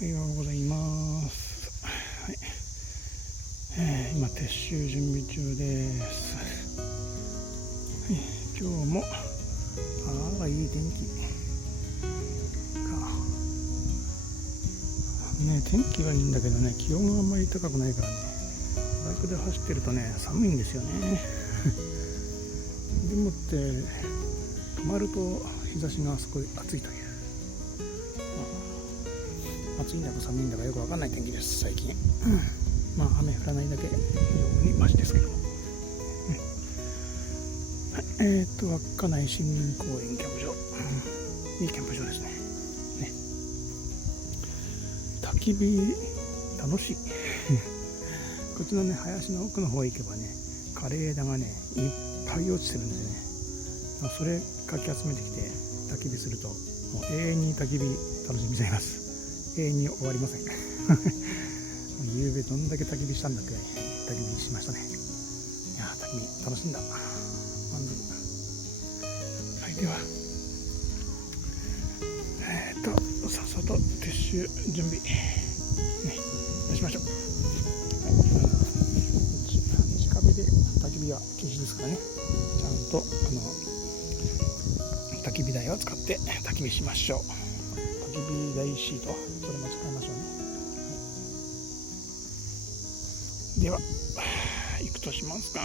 おはようございます。はい、今撤収準備中です。はい、今日もいい天気かね。天気はいいんだけどね、気温があんまり高くないからね、バイクで走ってるとね寒いんですよね。でもって止まると日差しがすごい暑いという、暑いんだか寒いんだかよくわかんない天気です最近。雨降らないだけ非常にマシですけども、稚内森林公園キャンプ場、いいキャンプ場ですね。焚き火楽しい。こっちのね林の奥の方へ行けばね、枯れ枝がねいっぱい落ちてるんですよね。それかき集めてきて焚き火すると、もう永遠に焚き火楽しみちゃいます。永遠に終わりません。夕べどんだけ焚き火したんだっけ、焚き火しましたね。いや焚き火楽しんだ、満足。はい、ではさっさと撤収準備ねしましょう。直火で焚き火は禁止ですからね、ちゃんと焚き火台を使って焚き火しましょう。焚き火台シート、それも使いましょうね。では行くとしますか。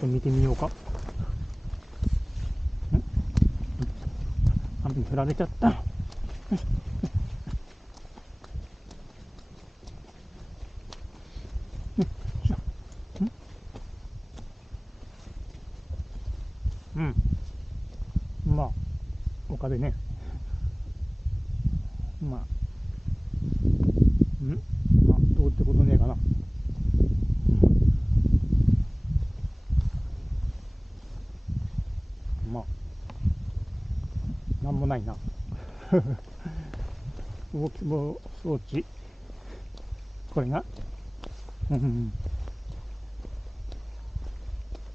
見てみようか。雨に降られちゃった。まあ丘でね、どうってことねえかな。なんもないな。動きも装置、これが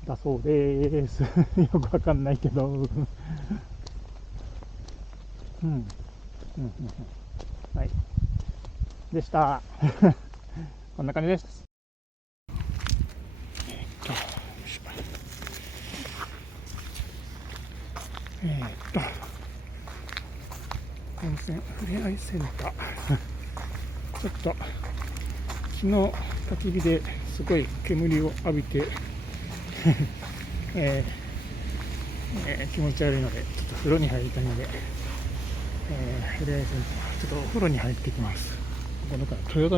だそうです。よくわかんないけど、うん、うん、はい、でした。こんな感じです。と、温泉ふれあいセンター。ちょっと昨日焚き火ですごい煙を浴びて、気持ち悪いのでちょっと風呂に入りたいので、ふれあいセンターちょっとお風呂に入ってきます。ここから豊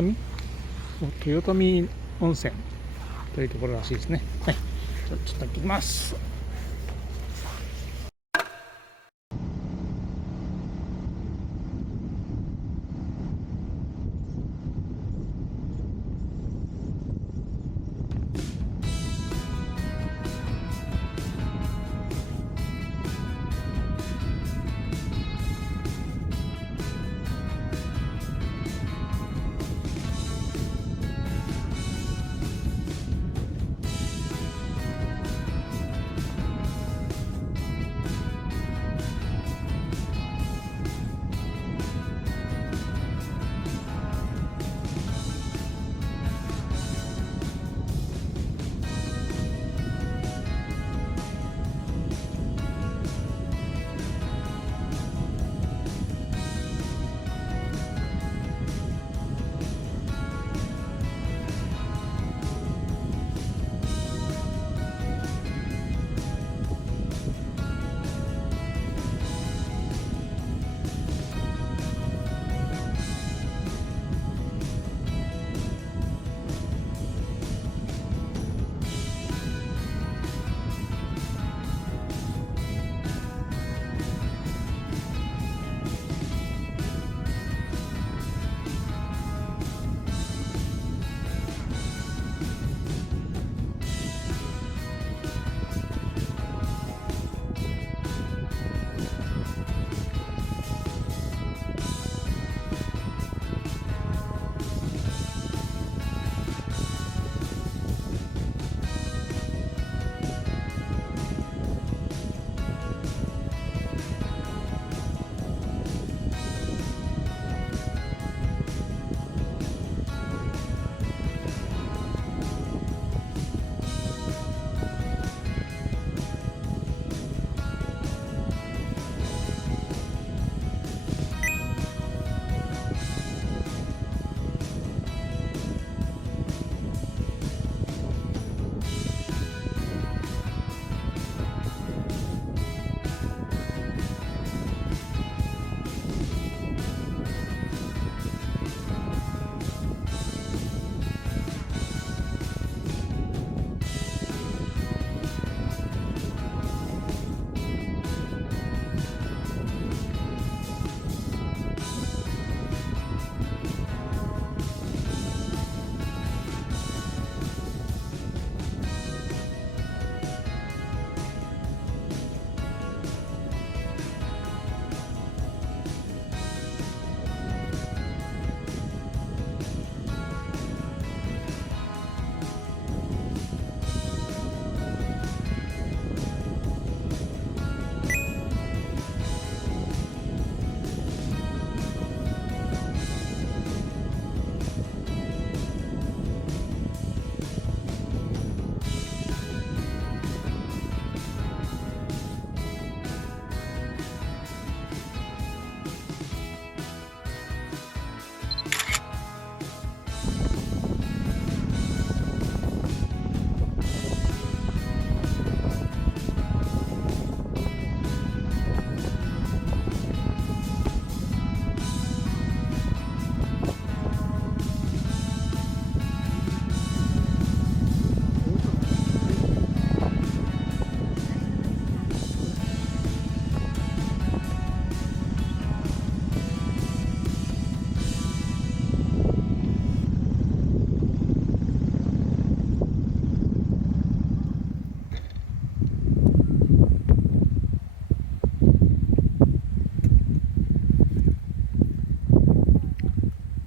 富温泉というところらしいですね。はい、ちょっと行ってきます。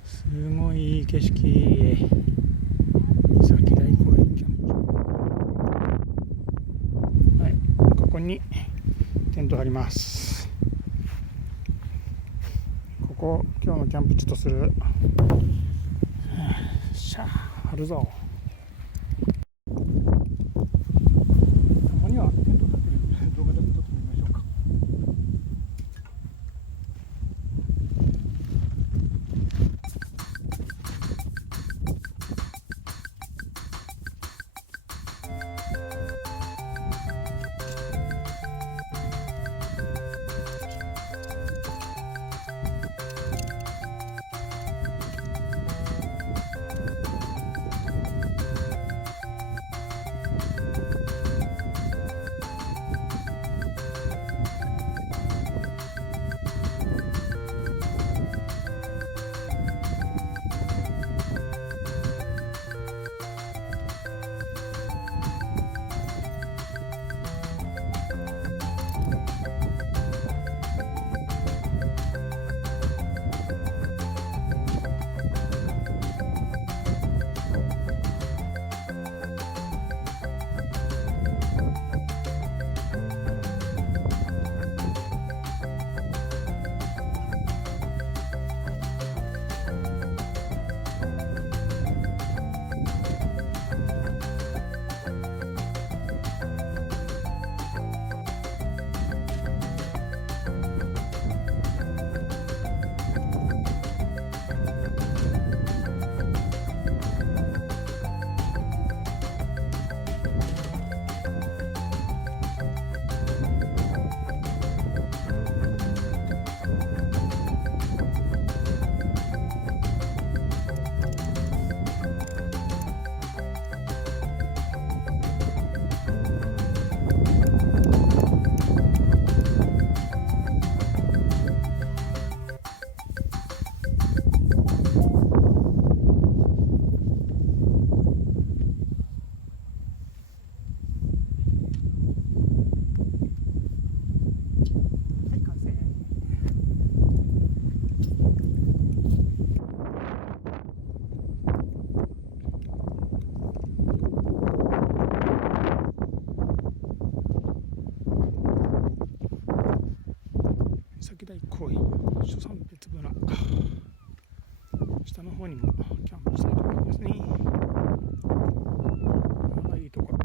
すごいいい景色。三崎台公園キャンプ場。こにテント張ります。ここ今日のキャンプ地とする。しゃあ張るぞ。たまにはテント立てる動画でも撮ってみましょうか。先台公園諸山別村、下の方にもキャンプしたいと思いますね。ああ、いいところ。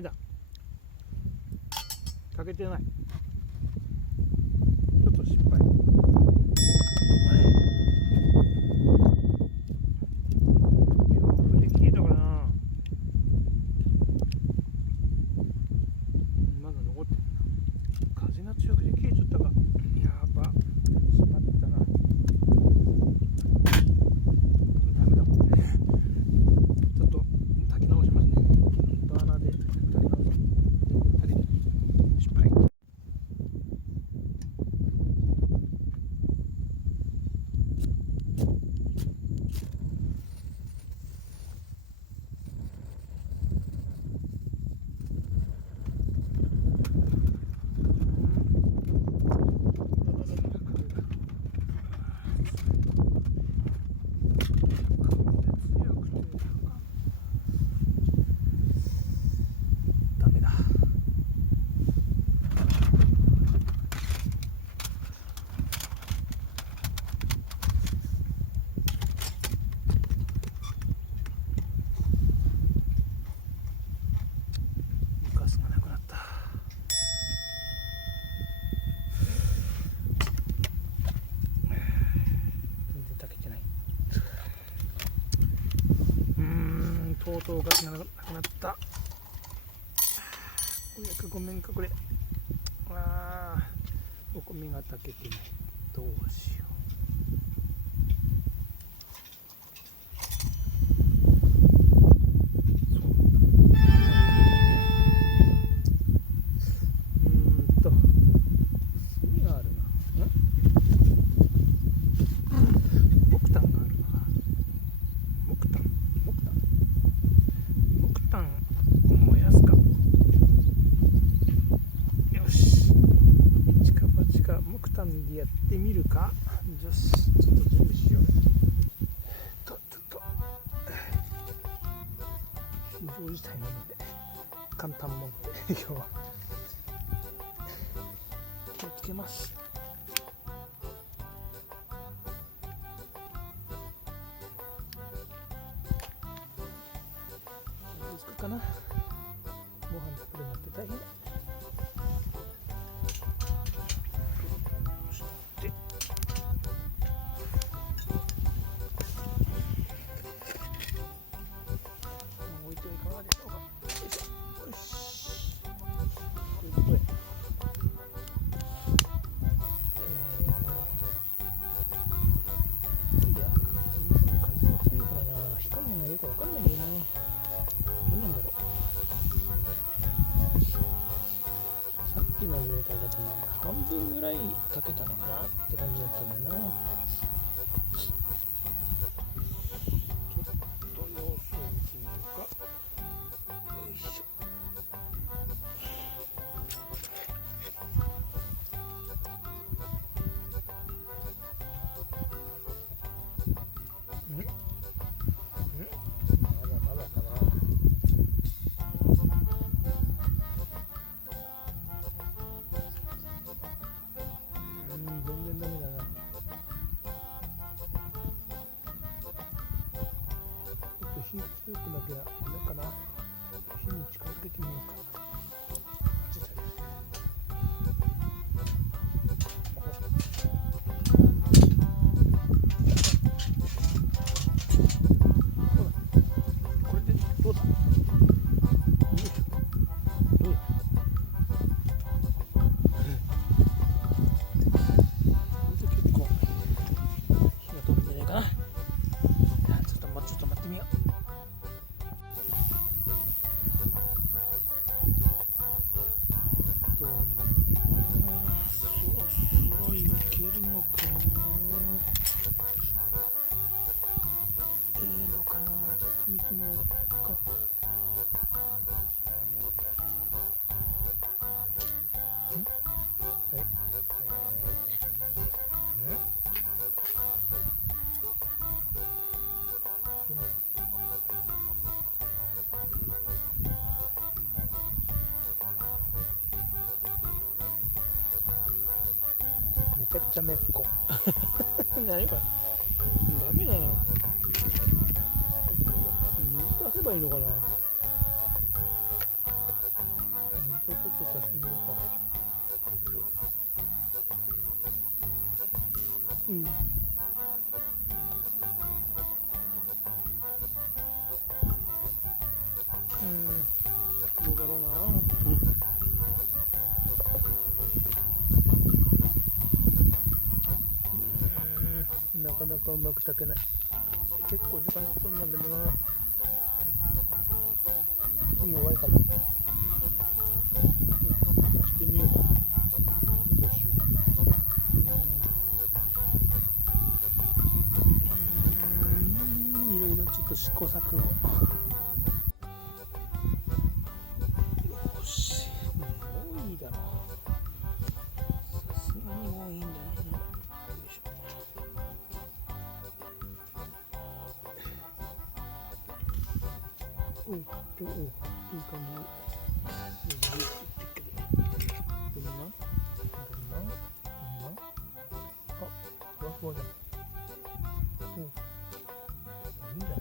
メだ。かけてない。ちょっと失敗。あれ、振り切れたかな。まだ残ってるな。風が強くて切れちゃったか。やば、しまったな。ダメだもんね。ちょっと炊き直しますね。バーナーで炊き直す。全然足りない。失敗。ダメだ。ガスがなくなった。全然炊けてない。とうとうガスがなくなった。お役ごめんかこれ。お米が炊けてない。どうしよう。炭があるな。木炭があるな。木炭燃やすか。よし、一か八か木炭でやってみるか。よし、ちょっと準備しよう。ちょっと非常事態なので簡単なので今日は気をつけます。どうするかな。ご飯作るのって大変。そして置いていかがでしょうか。よいしょ。よし。これどこへ。いや、風が強いからな。火加減がよくわかんないんだよな。どうなんだろう。さっきの状態だとね、半分ぐらい炊けたのかなって感じだったんだよな。ちょっと様子を見てみようか。よいしょ。まだまだかな。全然ダメだな。ちょっと火強くなきゃダメかな。火に近づけてみようか。これでどうだ。どうだ。結構火が通るんじゃないかな。ちょっと待ってみよう。どうなんだろうな。そろそろいけるのかな。いいのかな。ちょっと見てみようか。はい。めちゃくちゃめっこ。何これ。ダメだな。水足せばいいのかな。うん。どうだろうな。なかなかうまく炊けない。結構時間かかるんだけどな。火弱いかな。足してみようかな。どうしよう。いろいろちょっと試行錯誤。よし、もういいだろう。さすがにもういいんじゃないの。よいしょ。おうおう、いい感じ。どんなあ、ふわふわじゃん。おう、いいんじゃない。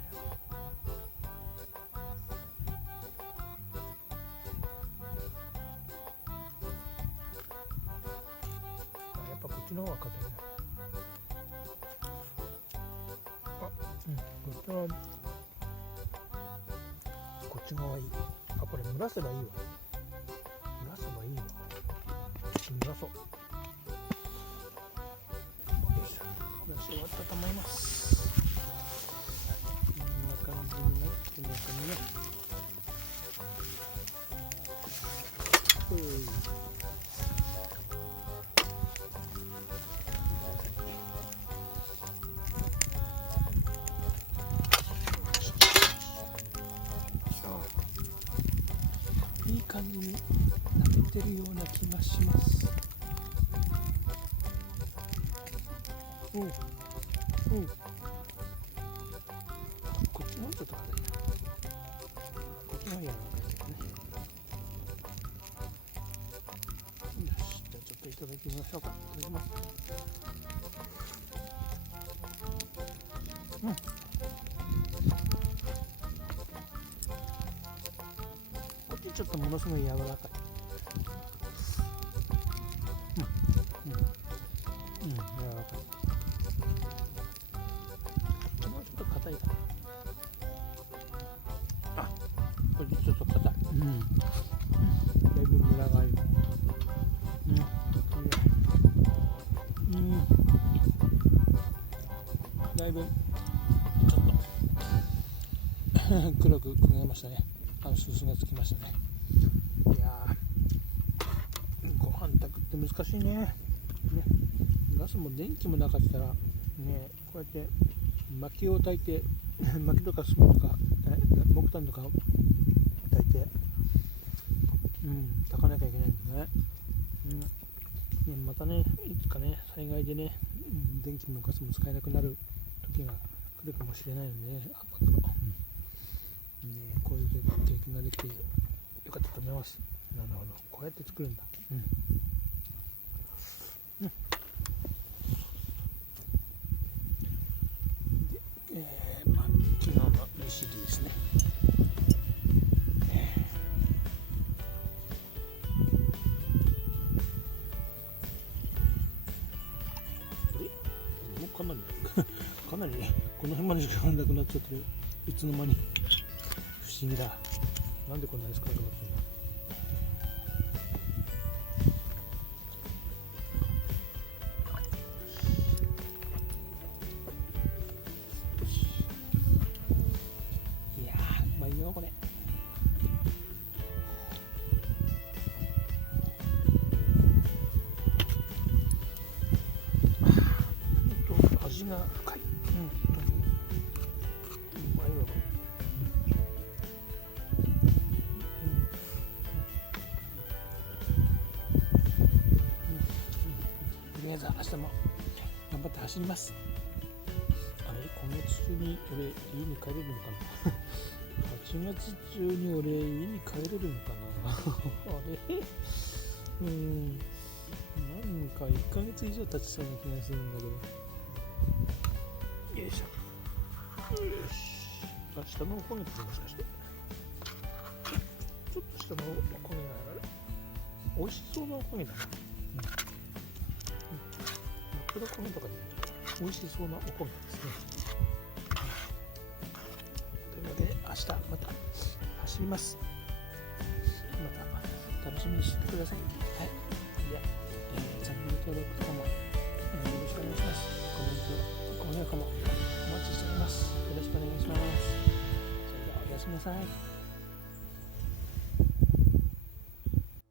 あ、やっぱこっちの方が硬いな。あ、うん、こっちはこっち側いい。あ、これ蒸らせばいいわ。蒸らせばいいわ。蒸らそう。よいしょ。蒸らし終わったと思います。こんな感じになってますね。いい感じに炊けてるような気がします。おうおう、こっちもちょっと硬いな。こっちの柔らかいですね。よし、じゃあちょっといただきましょうか。いただきます。こっちちょっとものすごい柔らかい。柔らかい。こっちもちょっと硬いかな。あ、こっちちょっと硬い。だいぶムラがある。だいぶちょっと黒く焦げましたね。すすがつきましたね。いやー、ご飯炊くって難しいね。ガスも電気もなかったらね、こうやって薪を焚いて薪とか炭とか木炭とか焚いて、炊かなきゃいけないんですね。またね、いつかね、災害でね、電気もガスも使えなくなる時が来るかもしれないのでね、こういう経験ができてよかったと思います。なるほど、こうやって作るんだ。昨日のレシピですね。もうかなりこの辺までしかなくなっちゃってる。いつの間に。不思議だ。なんでこんなに少なくなってるの。いやー、うまいよこれ。味が深い。本当にうまいわこれ。とりあえず明日も頑張って走ります。あれ、今月中に俺家に帰れるのかな8月中に俺家に帰れるのかなあれなんか1ヶ月以上経ちそうな気がするんだけど。よいしょ。よし。あ、下のお焦げってもしかしてちょっと下のお焦げが上がる。美味しそうなお焦げだな。黒焦げとかでいいんじゃない。美味しそうなお米ですね。というので明日また走ります。また楽しみにしててください。はい。では、チャンネル登録とかも、よろしくお願いします。コメント、高評価もお待ちしております。よろしくお願いします。それではおやすみなさい。